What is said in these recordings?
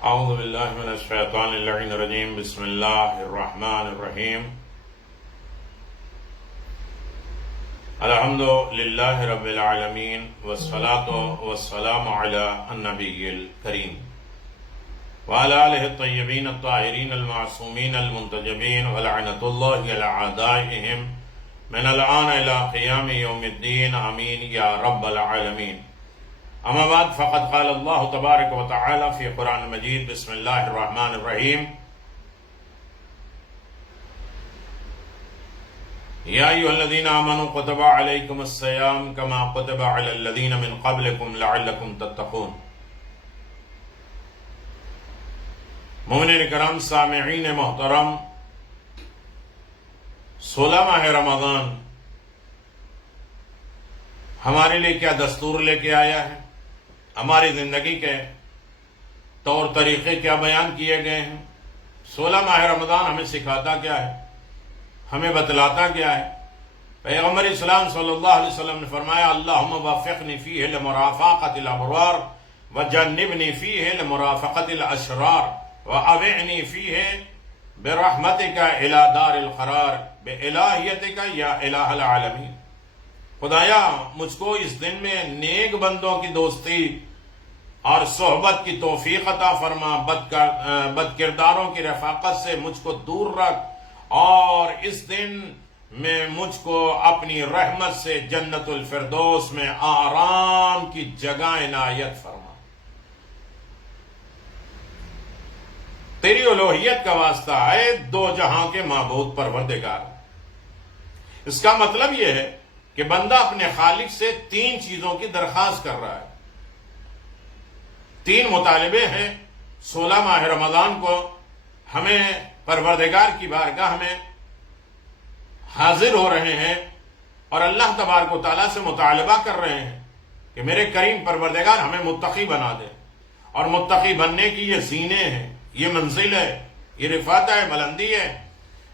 اعوذ باللہ من الشیطان اللعین الرجیم بسم اللہ الرحمن الرحیم الحمد للہ رب العالمین والصلاة والسلام علی النبی الکریم وعلی آلہ الطیبین الطاہرین المعصومین المنتجبین ولعنۃ اللہ علی اعدائہم من الآن الى قیام یوم الدین آمین یا رب العالمین. اما بعد فقد قال اللہ تبارک و تعالی فی قرآن مجید بسم اللہ الرحمن الرحیم یا ایھا الذین آمنوا کتب علیکم الصیام کما کتب علی الذین من قبلکم لعلکم تتقون. مومنین کرام سامعین محترم، 16 ماہ رمضان ہمارے لیے کیا دستور لے کے آیا ہے، ہماری زندگی کے طور طریقے کیا بیان کیے گئے ہیں. 16 ماہ رمضان ہمیں سکھاتا کیا ہے، ہمیں بتلاتا کیا ہے. پیغمبر اسلام صلی اللہ علیہ وسلم نے فرمایا اللہم وفقنی فیہ لمرافقۃ الابرار وجنبنی فیہ لمرافقۃ الاشرار واوعنی فیہ برحمتک الی دار القرار بإلہیتک یا الہ العالمین. خدایا مجھ کو اس دن میں نیک بندوں کی دوستی اور صحبت کی توفیق عطا فرما، بد کرداروں کی رفاقت سے مجھ کو دور رکھ، اور اس دن میں مجھ کو اپنی رحمت سے جنت الفردوس میں آرام کی جگہ عنایت فرما. تیری الوہیت کا واسطہ ہے دو جہاں کے معبود پروردگار. اس کا مطلب یہ ہے کہ بندہ اپنے خالق سے 3 چیزوں کی درخواست کر رہا ہے. 3 مطالبے ہیں. 16 ماہ رمضان کو ہمیں پروردگار کی بارگاہ میں حاضر ہو رہے ہیں اور اللہ تبارک و تعالیٰ سے مطالبہ کر رہے ہیں کہ میرے کریم پروردگار ہمیں متقی بنا دے. اور متقی بننے کی یہ زینے ہیں، یہ منزل ہے، یہ رفعت ہے، بلندی ہے.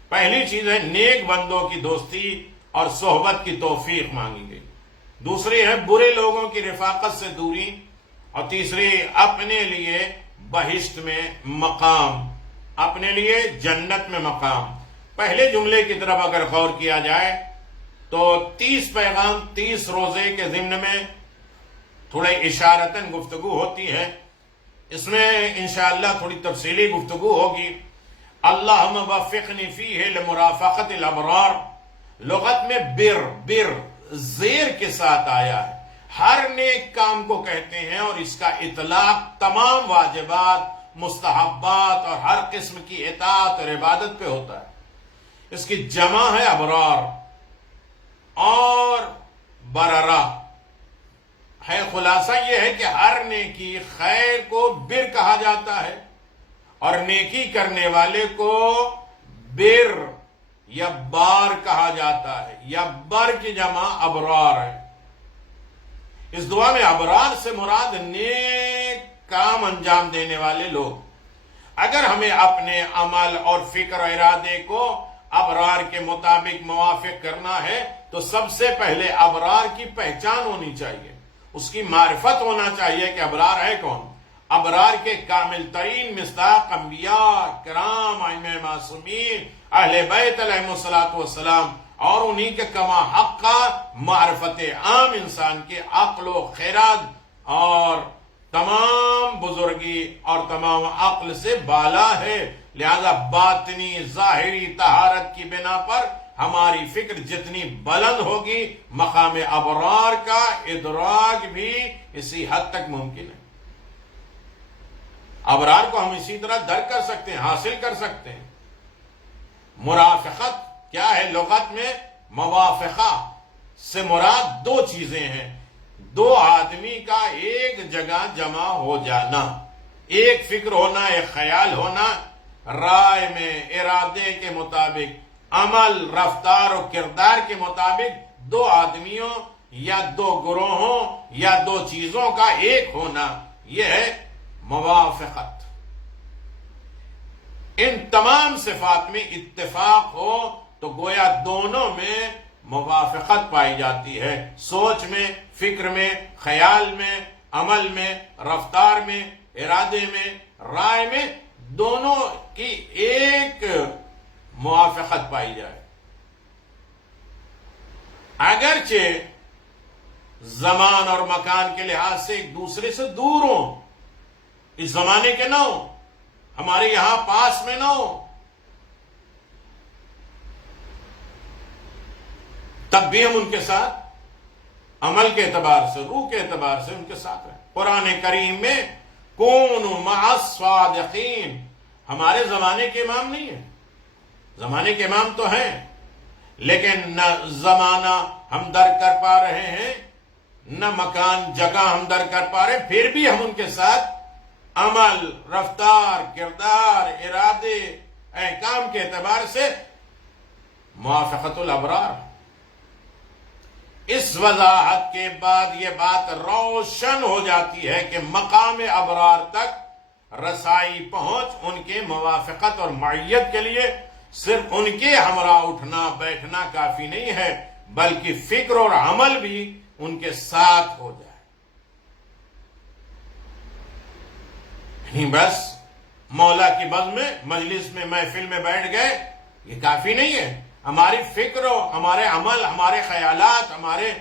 پہلی چیز ہے نیک بندوں کی دوستی اور صحبت کی توفیق مانگی گئی. دوسری ہے برے لوگوں کی رفاقت سے دوری، اور تیسری اپنے لیے بہشت میں مقام، اپنے لیے جنت میں مقام. پہلے جملے کی طرف اگر غور کیا جائے تو 30 پیغام 30 روزے کے ضمن میں تھوڑے اشارتاً گفتگو ہوتی ہے. اس میں انشاءاللہ تھوڑی تفصیلی گفتگو ہوگی. اللہم وفقنی فیہ لمرافقۃ الابرار لغت میں بر زیر کے ساتھ آیا ہے. ہر نیک کام کو کہتے ہیں اور اس کا اطلاق تمام واجبات، مستحبات اور ہر قسم کی اطاعت اور عبادت پہ ہوتا ہے. اس کی جمع ہے ابرار اور بررہ ہے. خلاصہ یہ ہے کہ ہر نیکی خیر کو بر کہا جاتا ہے اور نیکی کرنے والے کو بر یا بار کہا جاتا ہے، یا بر کی جمع ابرار ہے. اس دعا میں ابرار سے مراد نیک کام انجام دینے والے لوگ. اگر ہمیں اپنے عمل اور فکر و ارادے کو ابرار کے مطابق موافق کرنا ہے تو سب سے پہلے ابرار کی پہچان ہونی چاہیے، اس کی معرفت ہونا چاہیے کہ ابرار ہے کون. ابرار کے کامل ترین مصداق انبیاء کرام، ائمہ معصومین، اہل بیت علیہم الصلوۃ والسلام، اور انہی کے کما حق کا معرفت عام انسان کے عقل و خیرات اور تمام بزرگی اور تمام عقل سے بالا ہے. لہذا باطنی ظاہری طہارت کی بنا پر ہماری فکر جتنی بلند ہوگی مقام ابرار کا ادراک بھی اسی حد تک ممکن ہے. ابرار کو ہم اسی طرح درک کر سکتے ہیں، حاصل کر سکتے ہیں. مرافقت کیا ہے لغت میں؟ موافقہ سے مراد 2 چیزیں ہیں. 2 آدمی کا ایک جگہ جمع ہو جانا، ایک فکر ہونا، ایک خیال ہونا، رائے میں ارادے کے مطابق، عمل، رفتار و کردار کے مطابق 2 آدمیوں یا 2 گروہوں یا 2 چیزوں کا ایک ہونا، یہ ہے موافقت. ان تمام صفات میں اتفاق ہو تو گویا دونوں میں موافقت پائی جاتی ہے. سوچ میں، فکر میں، خیال میں، عمل میں، رفتار میں، ارادے میں، رائے میں دونوں کی ایک موافقت پائی جائے، اگرچہ زمان اور مکان کے لحاظ سے ایک دوسرے سے دور ہوں، اس زمانے کے نہ ہوں، ہمارے یہاں پاس میں نہ ہو، تب بھی ہم ان کے ساتھ عمل کے اعتبار سے، روح کے اعتبار سے ان کے ساتھ رہیں۔ قرآن کریم میں کونوا مع الصادقین، ہمارے زمانے کے امام نہیں ہیں، زمانے کے امام تو ہیں، لیکن نہ زمانہ ہم در کر پا رہے ہیں، نہ مکان جگہ ہم در کر پا رہے ہیں، پھر بھی ہم ان کے ساتھ عمل، رفتار، کردار، ارادے، احکام کے اعتبار سے موافقت الابرار۔ اس وضاحت کے بعد یہ بات روشن ہو جاتی ہے کہ مقام ابرار تک رسائی، پہنچ ان کے موافقت اور معیت کے لیے صرف ان کے ہمراہ اٹھنا بیٹھنا کافی نہیں ہے، بلکہ فکر اور عمل بھی ان کے ساتھ ہو جائے۔ نہیں بس مولا کی بزم میں، مجلس میں، محفل میں بیٹھ گئے، یہ کافی نہیں ہے، ہماری فکر و ہمارے عمل، ہمارے خیالات، ہمارے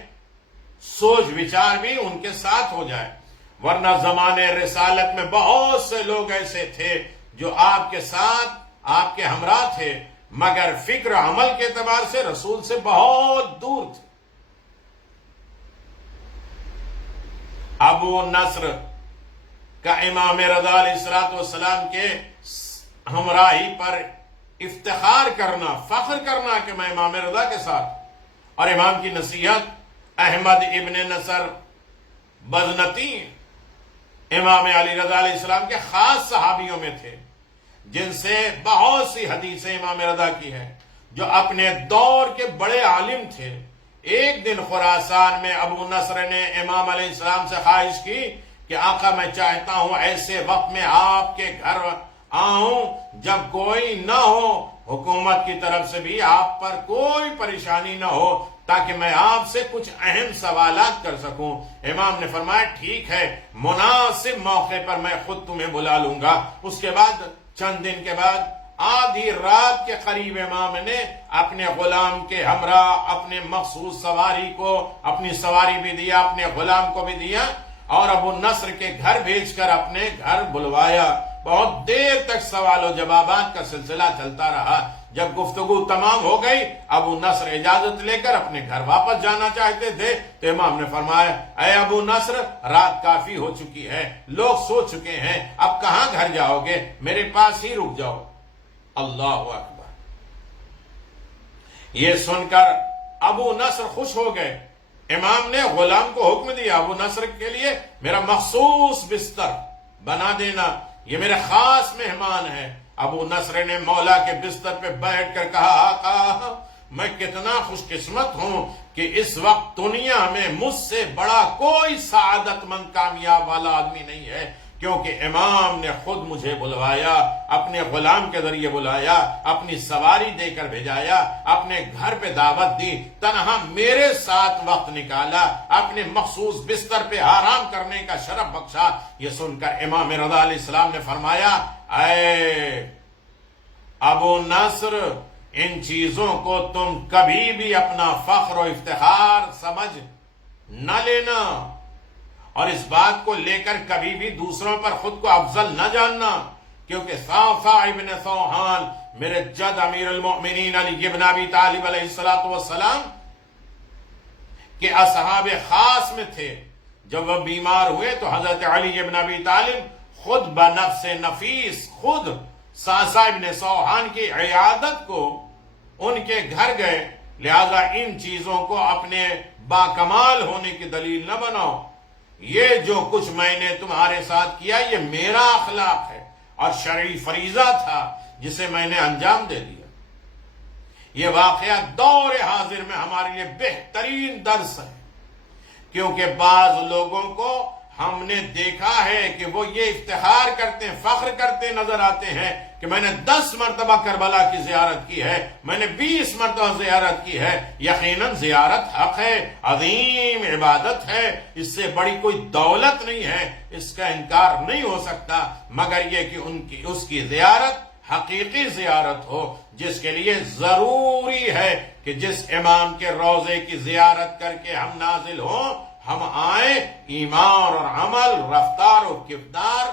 سوچ وچار بھی ان کے ساتھ ہو جائے۔ ورنہ زمانے رسالت میں بہت سے لوگ ایسے تھے جو آپ کے ساتھ، آپ کے ہمراہ تھے، مگر فکر عمل کے اعتبار سے رسول سے بہت دور تھے۔ ابو نصر کا امام رضا علیہ السلام کے ہمراہی پر افتخار کرنا، فخر کرنا کہ میں امام رضا کے ساتھ، اور امام کی نصیحت احمد ابن نصر بزنتی امام علی رضا علیہ السلام کے خاص صحابیوں میں تھے، جن سے بہت سی حدیثیں امام رضا کی ہیں، جو اپنے دور کے بڑے عالم تھے۔ ایک دن خراسان میں ابو نصر نے امام علیہ السلام سے خواہش کی کہ آقا میں چاہتا ہوں ایسے وقت میں آپ کے گھر آؤں جب کوئی نہ ہو، حکومت کی طرف سے بھی آپ پر کوئی پریشانی نہ ہو، تاکہ میں آپ سے کچھ اہم سوالات کر سکوں۔ امام نے فرمایا ٹھیک ہے، مناسب موقع پر میں خود تمہیں بلا لوں گا۔ اس کے بعد چند دن کے بعد آدھی رات کے قریب امام نے اپنے غلام کے ہمراہ اپنے مخصوص سواری کو، اپنی سواری بھی دیا، اپنے غلام کو بھی دیا، اور ابو نصر کے گھر بھیج کر اپنے گھر بلوایا۔ بہت دیر تک سوال و جوابات کا سلسلہ چلتا رہا۔ جب گفتگو تمام ہو گئی، ابو نصر اجازت لے کر اپنے گھر واپس جانا چاہتے تھے، تو امام نے فرمایا اے ابو نصر، رات کافی ہو چکی ہے، لوگ سو چکے ہیں، اب کہاں گھر جاؤ گے، میرے پاس ہی رک جاؤ۔ اللہ اکبر! یہ سن کر ابو نصر خوش ہو گئے۔ امام نے غلام کو حکم دیا ابو نصر کے لیے میرا مخصوص بستر بنا دینا، یہ میرے خاص مہمان ہیں۔ ابو نصر نے مولا کے بستر پہ بیٹھ کر کہا آقا میں کتنا خوش قسمت ہوں کہ اس وقت دنیا میں مجھ سے بڑا کوئی سعادت مند کامیاب والا آدمی نہیں ہے، کیونکہ امام نے خود مجھے بلوایا، اپنے غلام کے ذریعے بلایا، اپنی سواری دے کر بھیجایا، اپنے گھر پہ دعوت دی، تنہا میرے ساتھ وقت نکالا، اپنے مخصوص بستر پہ آرام کرنے کا شرف بخشا۔ یہ سن کر امام رضا علیہ السلام نے فرمایا اے ابو نصر، ان چیزوں کو تم کبھی بھی اپنا فخر و افتخار سمجھ نہ لینا، اور اس بات کو لے کر کبھی بھی دوسروں پر خود کو افضل نہ جاننا، کیونکہ صافع ابن سوحان میرے جد امیر المؤمنین علی ابن ابی طالب علیہ السلام کے اصحاب خاص میں تھے۔ جب وہ بیمار ہوئے تو حضرت علی ابن ابی طالب خود بنفس نفیس خود صافع ابن سوحان کی عیادت کو ان کے گھر گئے۔ لہذا ان چیزوں کو اپنے باکمال ہونے کی دلیل نہ بناؤ، یہ جو کچھ میں نے تمہارے ساتھ کیا یہ میرا اخلاق ہے اور شرعی فریضہ تھا جسے میں نے انجام دے دیا۔ یہ واقعہ دور حاضر میں ہمارے لیے بہترین درس ہے، کیونکہ بعض لوگوں کو ہم نے دیکھا ہے کہ وہ یہ افتخار کرتے ہیں، فخر کرتے نظر آتے ہیں کہ میں نے 10 مرتبہ کربلا کی زیارت کی ہے، میں نے 20 مرتبہ زیارت کی ہے۔ یقیناً زیارت حق ہے، عظیم عبادت ہے، اس سے بڑی کوئی دولت نہیں ہے، اس کا انکار نہیں ہو سکتا، مگر یہ کہ اس کی زیارت حقیقی زیارت ہو، جس کے لیے ضروری ہے کہ جس امام کے روضے کی زیارت کر کے ہم نازل ہوں، ہم آئیں، ایمان اور عمل، رفتار و کردار،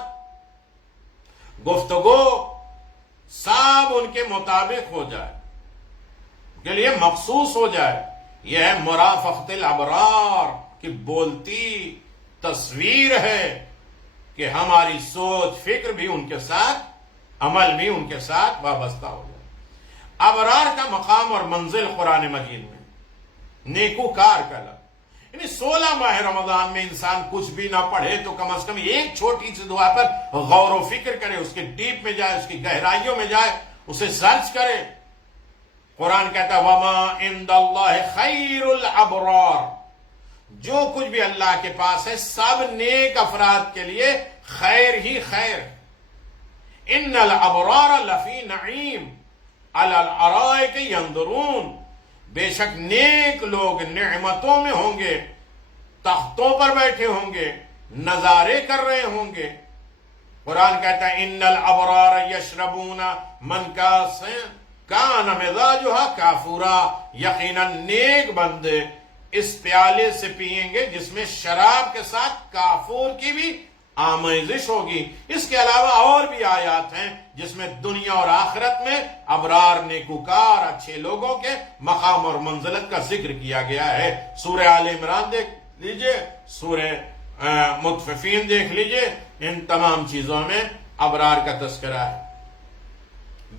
گفتگو سب ان کے مطابق ہو جائے، ان کے لیے مخصوص ہو جائے۔ یہ ہے مرافقت الابرار کی بولتی تصویر ہے کہ ہماری سوچ فکر بھی ان کے ساتھ، عمل بھی ان کے ساتھ وابستہ ہو جائے۔ ابرار کا مقام اور منزل قرآن مجید میں نیکوکار کا لفظ، یعنی 16 ماہ رمضان میں انسان کچھ بھی نہ پڑھے تو کم از کم ایک چھوٹی سی دعا پر غور و فکر کرے، اس کے ڈیپ میں جائے، اس کی گہرائیوں میں جائے، اسے سرچ کرے۔ قرآن کہتا ہے وَمَا عِندَ اللَّهِ خَيْرُ الْأَبْرَارِ، جو کچھ بھی اللہ کے پاس ہے سب نیک افراد کے لیے خیر ہی خیر۔ إِنَّ الْأَبْرَارَ لَفِي نَعِيمٍ عَلَى الْأَرَائِكِ يَنظُرُونَ، بے شک نیک لوگ نعمتوں میں ہوں گے، تختوں پر بیٹھے ہوں گے، نظارے کر رہے ہوں گے۔ قرآن کہتا ہے ان الابرار یشربون من کاس کان مزاجها کافورا، یقیناً نیک بندے اس پیالے سے پیئیں گے جس میں شراب کے ساتھ کافور کی بھی آمیزش ہوگی۔ اس کے علاوہ اور بھی آیات ہیں جس میں دنیا اور آخرت میں ابرار، نیکوکار، اچھے لوگوں کے مقام اور منزلت کا ذکر کیا گیا ہے۔ سورہ آل عمران دیکھ لیجئے، سورہ مطففین دیکھ لیجئے، ان تمام چیزوں میں ابرار کا تذکرہ ہے۔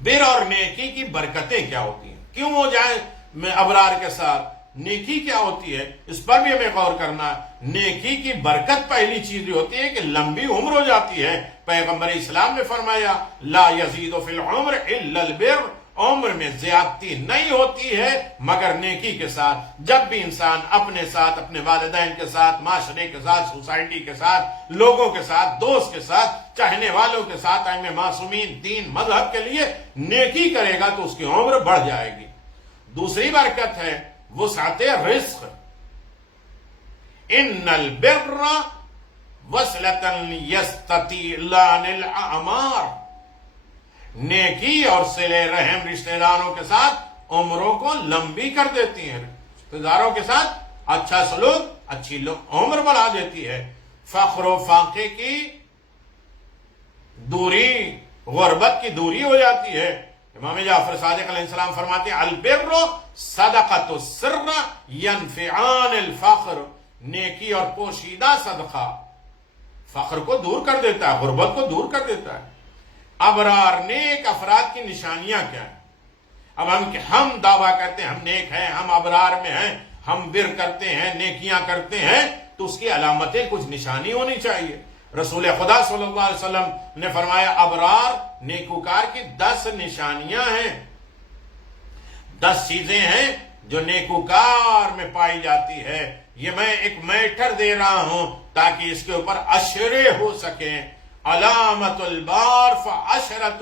بر اور نیکی کی برکتیں کیا ہوتی ہیں، کیوں ہو جائیں میں ابرار کے ساتھ، نیکی کیا ہوتی ہے، اس پر بھی ہمیں غور کرنا ہے۔ نیکی کی برکت پہلی چیز یہ ہوتی ہے کہ لمبی عمر ہو جاتی ہے۔ پیغمبر اسلام نے فرمایا لا یزید فی العمر الا البر، عمر میں زیادتی نہیں ہوتی ہے مگر نیکی کے ساتھ۔ جب بھی انسان اپنے ساتھ، اپنے والدین کے ساتھ، معاشرے کے ساتھ، سوسائٹی کے ساتھ، لوگوں کے ساتھ، دوست کے ساتھ، چاہنے والوں کے ساتھ، ائمہ معصومین، دین مذہب کے لیے نیکی کرے گا تو اس کی عمر بڑھ جائے گی۔ دوسری برکت ہے وسعت رزق، ان البر وصلۃ یستطیلان الاعمار، نیکی اور صلہ رحم رشتہ داروں کے ساتھ عمروں کو لمبی کر دیتی ہیں، رشتہ داروں کے ساتھ اچھا سلوک اچھی عمر بڑھا دیتی ہے۔ فقر و فاقے کی دوری، غربت کی دوری ہو جاتی ہے۔ امام جعفر صادق علیہ السلام فرماتے ہیں البر صدقۃ السر ینفعان الفقر، نیکی اور پوشیدہ صدقہ فقر کو دور کر دیتا ہے، غربت کو دور کر دیتا ہے۔ ابرار نیک افراد کی نشانیاں کیا ہیں؟ اب ہم دعویٰ کرتے ہیں ہم نیک ہیں، ہم ابرار میں ہیں، ہم بر کرتے ہیں، نیکیاں کرتے ہیں، تو اس کی علامتیں کچھ نشانی ہونی چاہیے۔ رسول خدا صلی اللہ علیہ وسلم نے فرمایا ابرار نیکوکار کی 10 نشانیاں ہیں، 10 چیزیں ہیں جو نیکوکار میں پائی جاتی ہے۔ یہ میں ایک میٹر دے رہا ہوں تاکہ اس کے اوپر اشرے ہو سکیں۔ علامت البار فعشرت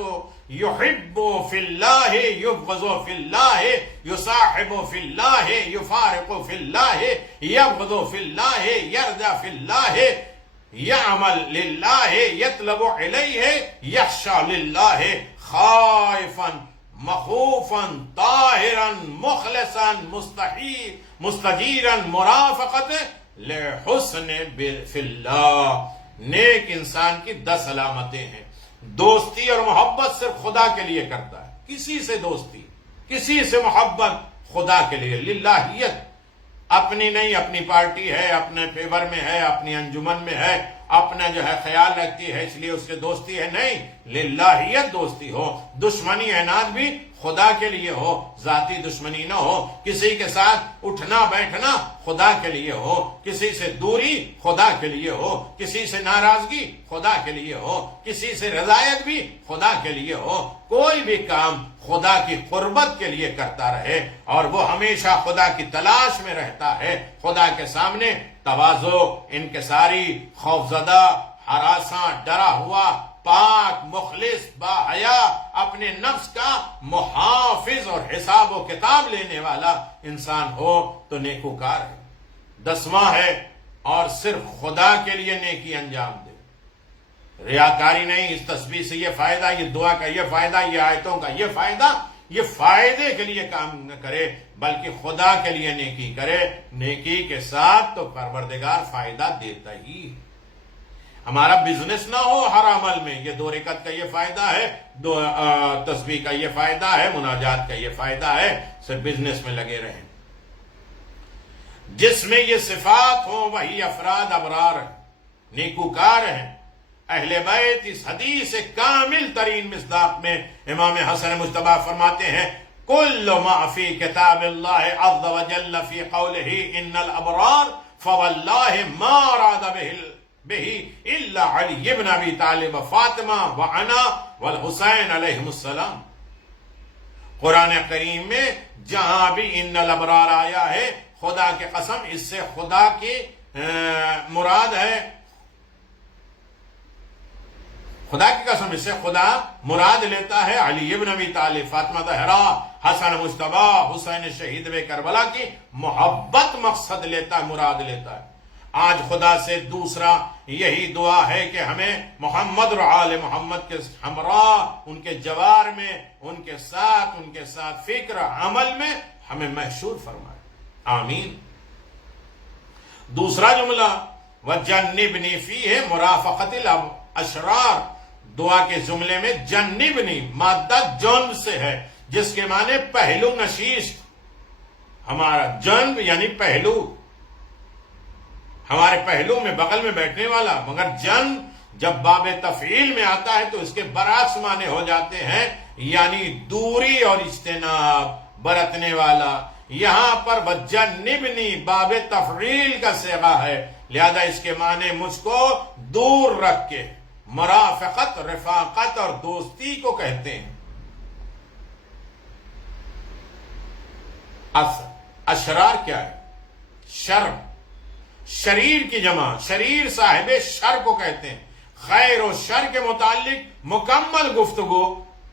یحب فی اللہ یبغض فی اللہ یصاحب فی اللہ یفارق فی اللہ یبغض فی اللہ یرضى فی اللہ یعمل للہ یطلب علیہ یخشى للہ خائفا مخوفا طاہرا مخلصا مستجیرا مرافقت لحسن فی اللہ۔ نیک انسان کی 10 علامتیں ہیں۔ دوستی اور محبت صرف خدا کے لیے کرتا ہے، کسی سے دوستی، کسی سے محبت خدا کے لیے، للہیت، اپنی نہیں، اپنی پارٹی ہے، اپنے فیور میں ہے، اپنی انجمن میں ہے، اپنا جو ہے خیال رکھتی ہے اس لیے اس سے دوستی ہے، نہیں، للہیت دوستی ہو۔ دشمنی عناد بھی خدا کے لیے ہو، ذاتی دشمنی نہ ہو۔ کسی کے ساتھ اٹھنا بیٹھنا خدا کے لیے ہو، کسی سے دوری خدا کے لیے ہو، کسی سے ناراضگی خدا کے لیے ہو، کسی سے رضایت بھی خدا کے لیے ہو۔ کوئی بھی کام خدا کی قربت کے لیے کرتا رہے اور وہ ہمیشہ خدا کی تلاش میں رہتا ہے، خدا کے سامنے تواضع، انکساری، خوفزدہ، ہراساں، ڈرا ہوا، پاک، مخلص، باحیا، اپنے نفس کا محافظ اور حساب و کتاب لینے والا انسان ہو تو نیکوکار ہے۔ 10واں ہے اور صرف خدا کے لیے نیکی انجام دے، ریاکاری نہیں، اس تسبیح سے یہ فائدہ، یہ دعا کا یہ فائدہ، یہ آیتوں کا یہ فائدہ، یہ فائدے کے لیے کام نہ کرے بلکہ خدا کے لیے نیکی کرے۔ نیکی کے ساتھ تو پروردگار فائدہ دیتا ہی۔ ہمارا بزنس نہ ہو ہر عمل میں، یہ 2 رکعت کا یہ فائدہ ہے، تسبیح کا یہ فائدہ ہے، مناجات کا یہ فائدہ ہے، صرف بزنس میں لگے رہیں۔ جس میں یہ صفات ہوں وہی افراد ابرار ہیں، نیکوکار ہیں۔ اہل بیت اس حدیث کامل ترین مصداق میں امام حسن مجتبی فرماتے ہیں کل ما فی کتاب اللہ عز وجل فی قولہ ان الابرار فواللہ ما اراد به الا علی بن ابی طالب فاطمہ وانا والحسین علیہم السلام۔ قرآن کریم میں جہاں بھی ان الابرار آیا ہے، خدا کی قسم اس سے خدا کی مراد ہے، خدا کی قسم اس سے خدا مراد لیتا ہے علی ابن ابی طالب، فاطمہ زہرا، حسن مجتبی، حسین شہید کربلا کی محبت مقصد لیتا ہے، مراد لیتا ہے۔ آج خدا سے دوسرا یہی دعا ہے کہ ہمیں محمد اور آل محمد کے ہمراہ، ان کے جوار میں، ان کے ساتھ فکر عمل میں ہمیں محشور فرمائے، آمین۔ دوسرا جملہ وَجَنِّبْنِي فِيهِ مرافقت الاشرار، دعا کے جملے میں جنبنی مادہ جنب سے ہے، جس کے معنی پہلو نشیست، ہمارا جنب یعنی پہلو، ہمارے پہلو میں بغل میں بیٹھنے والا، مگر جنب جب باب تفعیل میں آتا ہے تو اس کے برعکس معنی ہو جاتے ہیں، یعنی دوری اور اجتناب برتنے والا۔ یہاں پر وجنبنی باب تفعیل کا صیغہ ہے، لہذا اس کے معنی مجھ کو دور رکھ کے، مرافقت، رفاقت اور دوستی کو کہتے ہیں۔ اشرار کیا ہے؟ شر، شریر کی جمع، شریر صاحب شر کو کہتے ہیں۔ خیر و شر کے متعلق مکمل گفتگو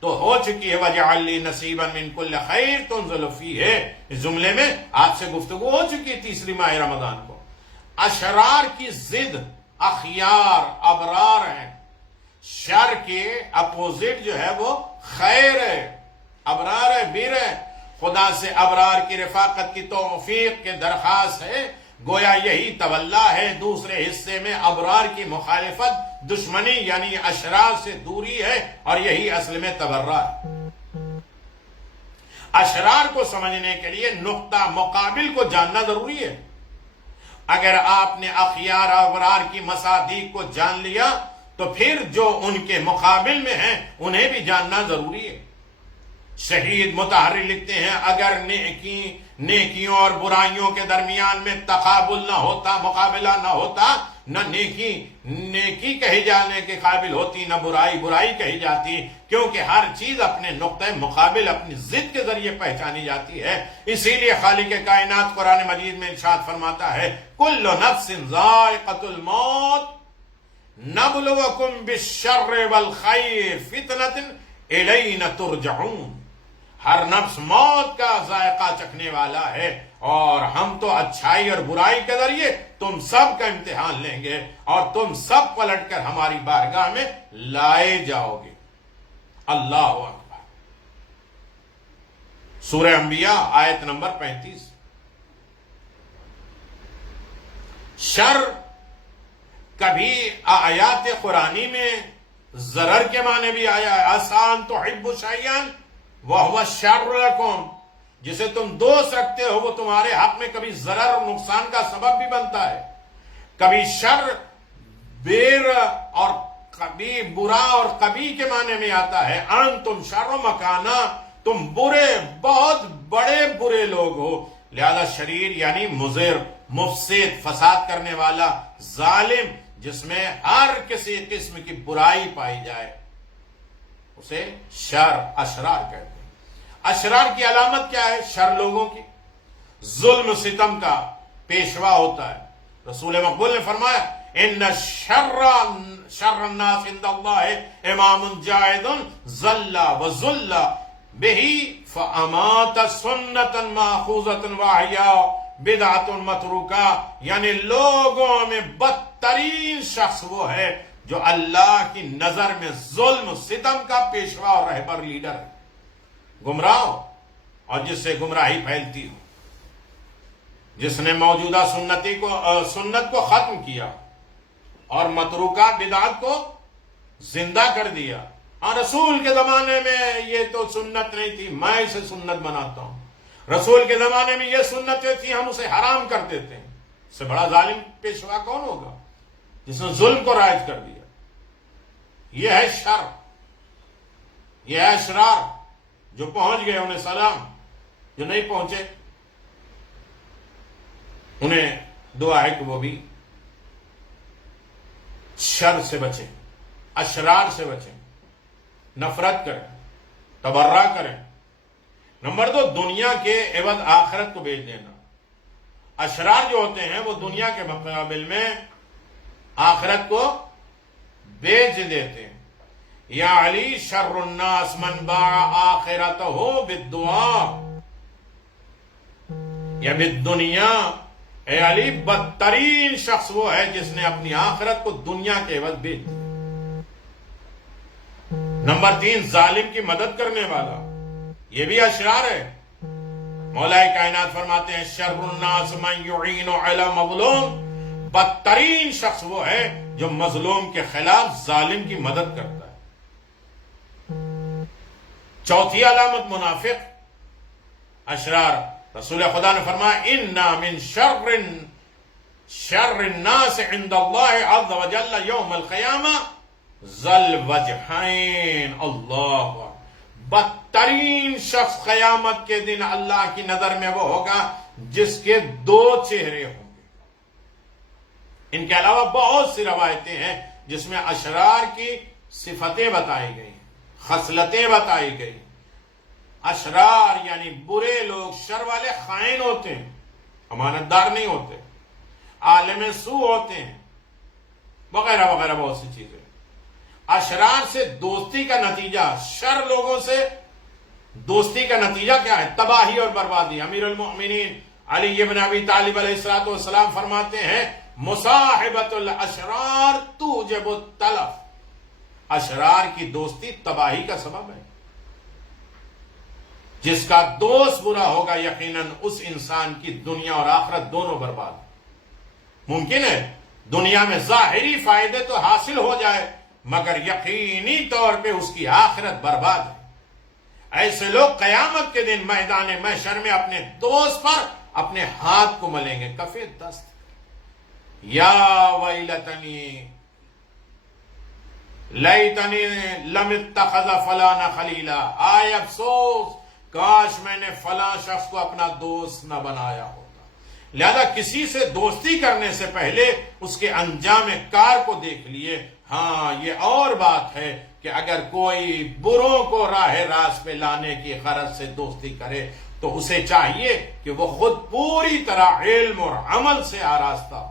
تو ہو چکی ہے، وَجَعَلْ لِي نَصِيبًا مِّن كُلِّ خَيْرٍ تُنزِلُ فِيهِ، اس جملے میں آپ سے گفتگو ہو چکی ہے تیسری ماہ رمضان کو۔ اشرار کی ضد اخیار، ابرار ہیں، شر کے اپوزٹ جو ہے وہ خیر ہے، ابرار ہے، بیر ہے۔ خدا سے ابرار کی رفاقت کی توفیق کے درخواست ہے، گویا یہی تولا ہے۔ دوسرے حصے میں ابرار کی مخالفت، دشمنی یعنی اشرار سے دوری ہے، اور یہی اصل میں تبرہ ہے۔ اشرار کو سمجھنے کے لیے نقطہ مقابل کو جاننا ضروری ہے۔ اگر آپ نے اخیار ابرار کی مصادیق کو جان لیا تو پھر جو ان کے مقابل میں ہیں انہیں بھی جاننا ضروری ہے۔ شہید متحری لکھتے ہیں اگر نیکیوں اور برائیوں کے درمیان میں تقابل نہ ہوتا، مقابلہ نہ ہوتا، نہ نیکی کہی جانے کے قابل ہوتی، نہ برائی کہی جاتی، کیونکہ ہر چیز اپنے نقطہ مقابل، اپنی ضد کے ذریعے پہچانی جاتی ہے۔ اسی لیے خالق کائنات قرآن مجید میں ارشاد فرماتا ہے کل نفس ذائقۃ الموت نبلوکم بالشر والخیر فتنۃ الینا ترجعون، ہر نفس موت کا ذائقہ چکھنے والا ہے، اور ہم تو اچھائی اور برائی کے ذریعے تم سب کا امتحان لیں گے، اور تم سب پلٹ کر ہماری بارگاہ میں لائے جاؤ گے۔ اللہ اکبر۔ سورہ انبیاء آیت نمبر 35۔ شر کبھی آیات قرآنی میں ضرر کے معنی بھی آیا ہے، آسان تحب شیئا وہو شر لکم، جسے تم دوست رکھتے ہو وہ تمہارے حق میں کبھی ضرر اور نقصان کا سبب بھی بنتا ہے۔ کبھی شر بیر اور کبھی برا اور کبھی کے معنی میں آتا ہے، انتم شر مکانا، تم برے، بہت بڑے برے لوگ ہو۔ لہذا شریر یعنی مضر، مفسد، فساد کرنے والا، ظالم، جس میں ہر کسی قسم کی برائی پائی جائے اسے شر، اشرار کہتے ہیں۔ اشرار کی علامت کیا ہے؟ شر لوگوں کی ظلم ستم کا پیشوا ہوتا ہے، رسول مقبول نے فرمایا ان شر الناس عند اللہ امام جاہد ظل وظل بہ فامات سنتا ماخوذۃ واحیا بدعۃ متروکہ، یعنی لوگوں میں بدترین شخص وہ ہے جو اللہ کی نظر میں ظلم ستم کا پیشوا اور رہبر لیڈر ہے، گمراہ ہو اور جس سے گمراہی پھیلتی ہو، جس نے موجودہ سنت کو ختم کیا اور متروکہ بدعت کو زندہ کر دیا۔ اور رسول کے زمانے میں یہ تو سنت نہیں تھی، میں اسے سنت بناتا ہوں، رسول کے زمانے میں یہ سنتیں تھیں، ہم اسے حرام کر دیتے ہیں۔ اس سے بڑا ظالم پیشوا کون ہوگا جس نے ظلم کو رائج کر دیا؟ یہ ہے شر، یہ ہے اشرار۔ جو پہنچ گئے انہیں سلام، جو نہیں پہنچے انہیں دعا ہے کہ وہ بھی شر سے بچیں، اشرار سے بچیں، نفرت کریں، تبرہ کریں۔ نمبر 2، دنیا کے عوض آخرت کو بیچ دینا۔ اشرار جو ہوتے ہیں وہ دنیا کے مقابل میں آخرت کو بیچ دیتے ہیں۔ یا علی شر الناس من باع آخرتہ بالدعاء یا بالدنیا، اے علی بدترین شخص وہ ہے جس نے اپنی آخرت کو دنیا کے عوض بیچ دیا۔ نمبر 3، ظالم کی مدد کرنے والا، یہ بھی اشرار ہے۔ مولا کائنات فرماتے ہیں شر الناس من یعین علی مظلوم، بدترین شخص وہ ہے جو مظلوم کے خلاف ظالم کی مدد کرتا ہے۔ چوتھی علامت منافق، اشرار۔ رسول خدا نے فرمایا انا من شر الناس عند اللہ عز وجل یوم القیامہ ذی الوجہین۔ اللہ، بدترین شخص قیامت کے دن اللہ کی نظر میں وہ ہوگا جس کے 2 چہرے ہوں گے۔ ان کے علاوہ بہت سی روایتیں ہیں جس میں اشرار کی صفتیں بتائی گئی، خصلتیں بتائی گئی۔ اشرار یعنی برے لوگ، شر والے خائن ہوتے ہیں، امانت دار نہیں ہوتے، عالم سوء ہوتے ہیں، وغیرہ وغیرہ بہت سی چیزیں۔ اشرار سے دوستی کا نتیجہ، شر لوگوں سے دوستی کا نتیجہ کیا ہے؟ تباہی اور بربادی۔ امیر المؤمنین علی بن ابی طالب علیہ الصلوۃ والسلام فرماتے ہیں مصاحبۃ الاشرار توجب التلف، اشرار کی دوستی تباہی کا سبب ہے۔ جس کا دوست برا ہوگا یقیناً اس انسان کی دنیا اور آخرت دونوں برباد۔ ممکن ہے دنیا میں ظاہری فائدے تو حاصل ہو جائے مگر یقینی طور پہ اس کی آخرت برباد ہے۔ ایسے لوگ قیامت کے دن میدان محشر میں اپنے دوست پر اپنے ہاتھ کو ملیں گے، کفِ دست، یا ویلتنی لیتنی لم اتخذ فلانا خلیلا، آئے افسوس کاش میں نے فلاں شخص کو اپنا دوست نہ بنایا ہوتا۔ لہذا کسی سے دوستی کرنے سے پہلے اس کے انجام کار کو دیکھ لیے۔ ہاں، یہ اور بات ہے کہ اگر کوئی بروں کو راہ راست پہ لانے کی غرض سے دوستی کرے تو اسے چاہیے کہ وہ خود پوری طرح علم اور عمل سے آراستہ ہو،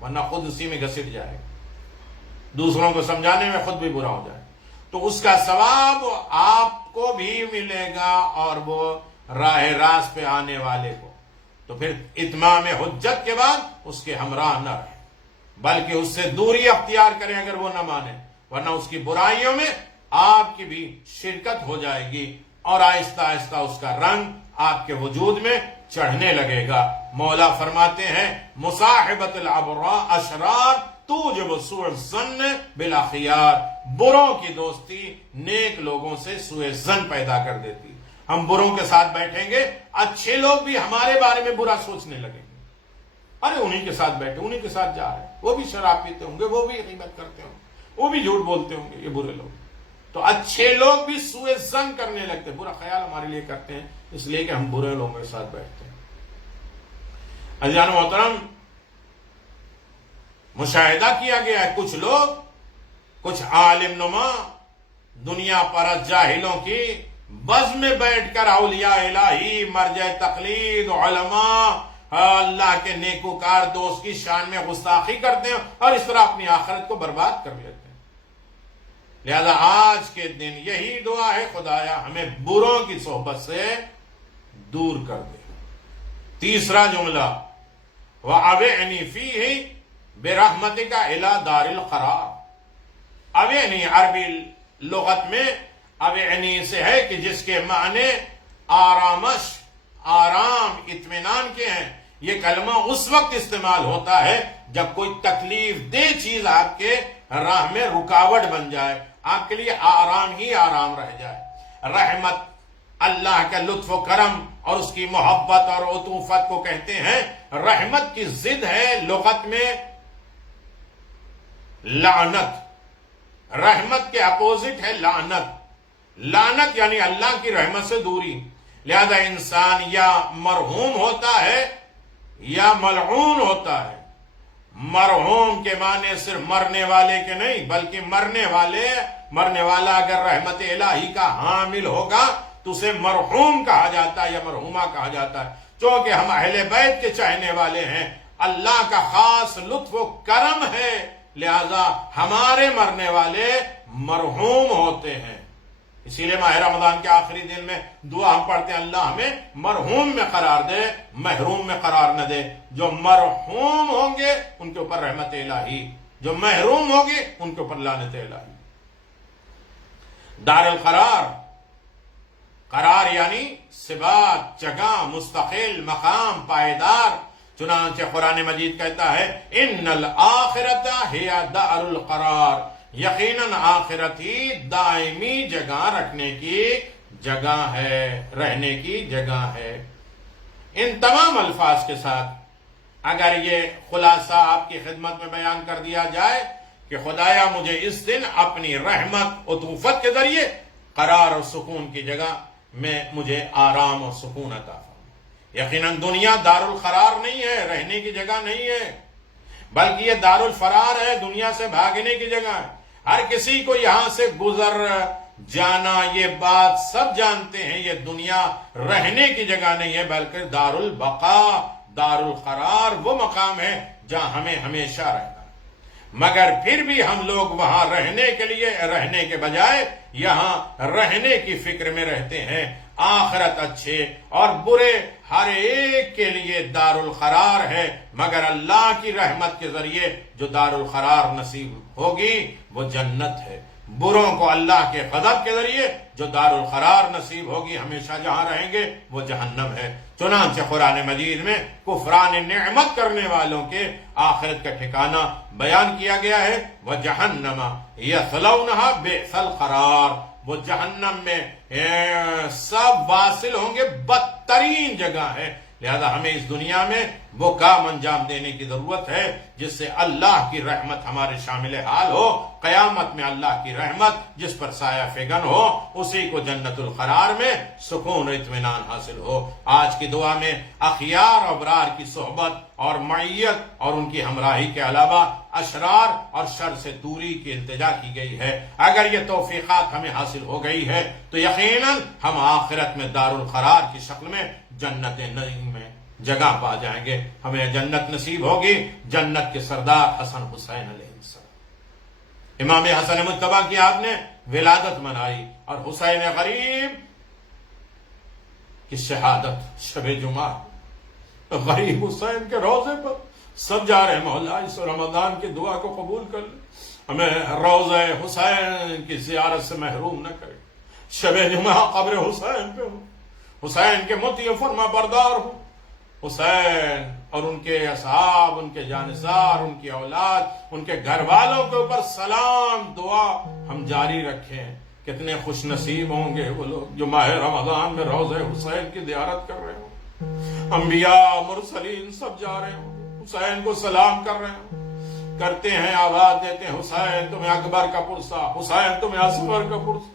ورنہ خود اسی میں گھسٹ جائے، دوسروں کو سمجھانے میں خود بھی برا ہو جائے، تو اس کا ثواب آپ کو بھی ملے گا اور وہ راہ راست پہ آنے والے کو۔ تو پھر اتمام حجت کے بعد اس کے ہمراہ نہ رہے بلکہ اس سے دوری اختیار کریں اگر وہ نہ مانے، ورنہ اس کی برائیوں میں آپ کی بھی شرکت ہو جائے گی اور آہستہ آہستہ اس کا رنگ آپ کے وجود میں چڑھنے لگے گا۔ مولا فرماتے ہیں مصاحبۃ الاشرار توجب سوء الظن بالاخیار، بروں کی دوستی نیک لوگوں سے سوء ظن پیدا کر دیتی۔ ہم بروں کے ساتھ بیٹھیں گے، اچھے لوگ بھی ہمارے بارے میں برا سوچنے لگیں گے، ارے انہی کے ساتھ بیٹھے، انہی کے ساتھ جا رہے ہیں، وہ بھی شراب پیتے ہوں گے، وہ بھی غیبت کرتے ہوں گے، وہ بھی جھوٹ بولتے ہوں گے، یہ برے لوگ۔ تو اچھے لوگ بھی سوء ظن کرنے لگتے ہیں، برا خیال ہمارے لیے کرتے ہیں اس لیے کہ ہم برے لوگوں کے ساتھ بیٹھتے ہیں۔ عزیزان محترم، مشاہدہ کیا گیا ہے کچھ لوگ، کچھ عالم نما دنیا پرست جاہلوں کی بز میں بیٹھ کر اولیاء الہی، مرجع تقلید، علماء، اللہ کے نیکوکار دوست کی شان میں گستاخی کرتے ہیں اور اس طرح اپنی آخرت کو برباد کر لیتے ہیں۔ لہذا آج کے دن یہی دعا ہے، خدایا ہمیں بروں کی صحبت سے دور کر دے۔ تیسرا جملہ، وَأَوِعْنِ فِيهِ بِرَحْمَتِكَ إِلَى دَارِ الْقَرَارِ۔ اوعنی عربی لغت میں اوعنی سے ہے کہ جس کے معنی آرامش، آرام، اطمینان کے ہیں۔ یہ کلمہ اس وقت استعمال ہوتا ہے جب کوئی تکلیف دہ چیز آپ کے راہ میں رکاوٹ بن جائے، آپ کے لیے آرام ہی آرام رہ جائے۔ رحمت اللہ کا لطف و کرم اور اس کی محبت اور عطوفت کو کہتے ہیں۔ رحمت کی ضد ہے لغت میں لعنت، رحمت کے اپوزٹ ہے لعنت۔ لعنت یعنی اللہ کی رحمت سے دوری۔ لہذا انسان یا مرحوم ہوتا ہے یا ملعون ہوتا ہے۔ مرحوم کے معنی صرف مرنے والے کے نہیں، بلکہ مرنے والا اگر رحمت الہی کا حامل ہوگا تو اسے مرحوم کہا جاتا ہے یا مرحومہ کہا جاتا ہے۔ چونکہ ہم اہل بیت کے چاہنے والے ہیں، اللہ کا خاص لطف و کرم ہے، لہذا ہمارے مرنے والے مرحوم ہوتے ہیں۔ اسی لیے ماہ رمضان کے آخری دن میں دعا ہم پڑھتے ہیں، اللہ ہمیں مرحوم میں قرار دے، محروم میں قرار نہ دے۔ جو مرحوم ہوں گے ان کے اوپر رحمت الہی، جو محروم ہوں گے ان کے اوپر لعنت الہی۔ دار القرار، قرار یعنی ثبات، جگہ، مستقل، مقام، پائیدار۔ چنانچہ قرآن مجید کہتا ہے ان الآخرۃ ہی دار القرار، یقیناً آخرت ہی دائمی جگہ رکھنے کی جگہ ہے، رہنے کی جگہ ہے۔ ان تمام الفاظ کے ساتھ اگر یہ خلاصہ آپ کی خدمت میں بیان کر دیا جائے کہ خدایا مجھے اس دن اپنی رحمت عطوفت کے ذریعے قرار اور سکون کی جگہ میں مجھے آرام اور سکون عطا فرما۔ یقیناً دنیا دار القرار نہیں ہے، رہنے کی جگہ نہیں ہے، بلکہ یہ دار الفرار ہے، دنیا سے بھاگنے کی جگہ ہے۔ ہر کسی کو یہاں سے گزر جانا، یہ بات سب جانتے ہیں، یہ دنیا رہنے کی جگہ نہیں ہے بلکہ دار البقاء، دار القرار وہ مقام ہے جہاں ہمیں ہمیشہ رہنا ہے۔ مگر پھر بھی ہم لوگ وہاں رہنے کے بجائے یہاں رہنے کی فکر میں رہتے ہیں۔ آخرت اچھے اور برے ہر ایک کے لیے دار القرار ہے، مگر اللہ کی رحمت کے ذریعے جو دار القرار نصیب ہوگی وہ جنت ہے۔ بروں کو اللہ کے غضب کے ذریعے جو دار القرار نصیب ہوگی، ہمیشہ جہاں رہیں گے وہ جہنم ہے۔ چنانچہ قرآن مجید میں کفران نعمت کرنے والوں کے آخرت کا ٹھکانہ بیان کیا گیا ہے، وَجَهَنَّمَ يَصْلَوْنَهَا بِئْسَ الْقَرَارِ، وہ جہنم میں سب واصل ہوں گے، بدترین جگہ ہے۔ لہذا ہمیں اس دنیا میں وہ کام انجام دینے کی ضرورت ہے جس سے اللہ کی رحمت ہمارے شامل حال ہو، قیامت میں اللہ کی رحمت جس پر سایہ فگن ہو، اسی کو جنت القرار میں سکون و اطمینان حاصل ہو۔ آج کی دعا میں اخیار اور ابرار کی صحبت اور معیت اور ان کی ہمراہی کے علاوہ اشرار اور شر سے دوری کی التجا کی گئی ہے۔ اگر یہ توفیقات ہمیں حاصل ہو گئی ہے تو یقیناً ہم آخرت میں دار القرار کی شکل میں جنت نعیم میں جگہ پا جائیں گے، ہمیں جنت نصیب ہوگی، جنت کے سردار حسن حسین علیہ السلام۔ امام حسن مجتبیٰ کی آپ نے ولادت منائی اور حسین غریب کی شہادت شب جمعہ، غریب حسین کے روضے پر سب جا رہے ہیں، مولا اس رمضان کی دعا کو قبول کر لے، ہمیں روضہ حسین کی زیارت سے محروم نہ کرے۔ شب جمعہ قبر حسین پہ ہو، حسین کے مطیع فرما بردار ہو، حسین اور ان کے اصحاب، ان کے جانثار، ان کی اولاد، ان کے گھر والوں کے اوپر سلام دعا ہم جاری رکھیں۔ کتنے خوش نصیب ہوں گے وہ لوگ جو ماہ رمضان میں روضہ حسین کی زیارت کر رہے ہوں، انبیاء مرسلین سب جا رہے ہوں، حسین کو سلام کر رہے ہوں، کرتے ہیں آواز دیتے ہیں حسین تمہیں اکبر کا پرسہ، حسین تمہیں اصغر کا پرسہ۔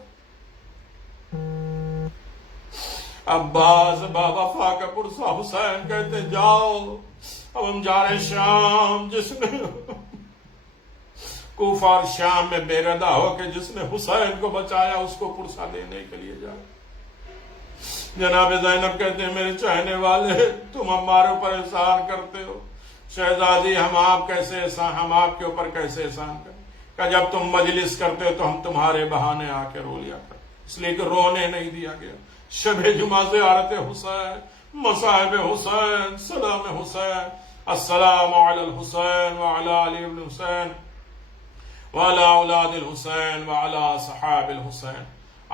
عباس با وفا کا پرسہ حسین کہتے جاؤ اب ہم جا رہے شام، جس نے کوفہ اور شام میں بے ردا ہو کے جس نے حسین کو بچایا اس کو پرسہ دینے کے لیے جائے۔ جناب زینب کہتے ہیں میرے چاہنے والے تم ہمارے اوپر احسان کرتے ہو، شہزادی ہم آپ کے اوپر کیسے احسان کریں؟ کہ جب تم مجلس کرتے ہو تو ہم تمہارے بہانے آ کے رو لیا کرتے، اس لیے کہ رونے نہیں دیا گیا۔ شب جمعہ زیارت حسین، مصائب حسین، سلام حسین، السلام علی الحسین وعلی علی ابن حسین وعلى اولاد الحسين وعلى صحاب الحسين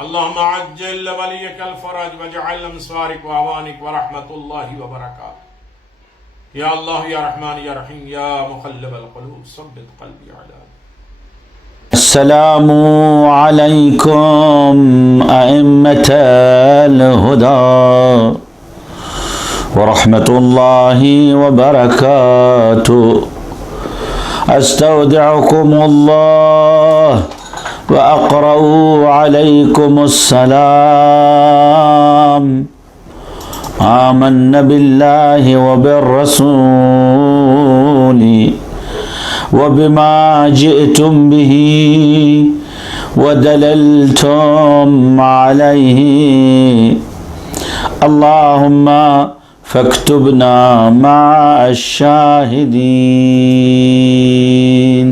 اللهم عجل لوليك الفرج واجعل انصارك واعوانك ورحمة الله وبركاته يا الله يا رحمن يا رحيم يا مقلب القلوب ثبت قلبي على السلام عليكم أئمة الهدى ورحمة الله وبركاته استودعكم الله وأقرأ عليكم السلام آمنا بالله وبالرسول وبما جئتم به ودللتم عليه اللهم فاكتبنا مع الشاهدين